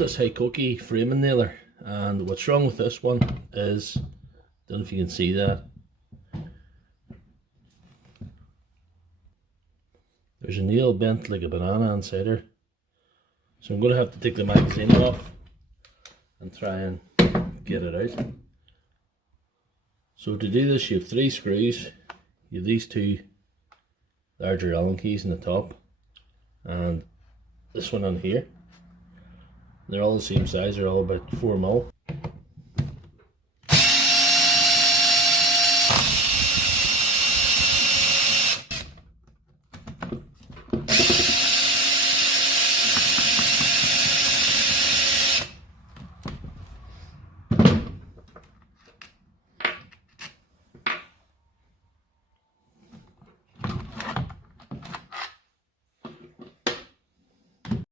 this HiKOKI Framing Nailer, and what's wrong with this one is, I don't know if you can see that, there's a nail bent like a banana inside her. So I'm going to have to take the magazine off and try and get it out. So to do this, you have 3 screws. You have these 2 larger Allen keys in the top and this one on here. They're all the same size, they're all about 4mm.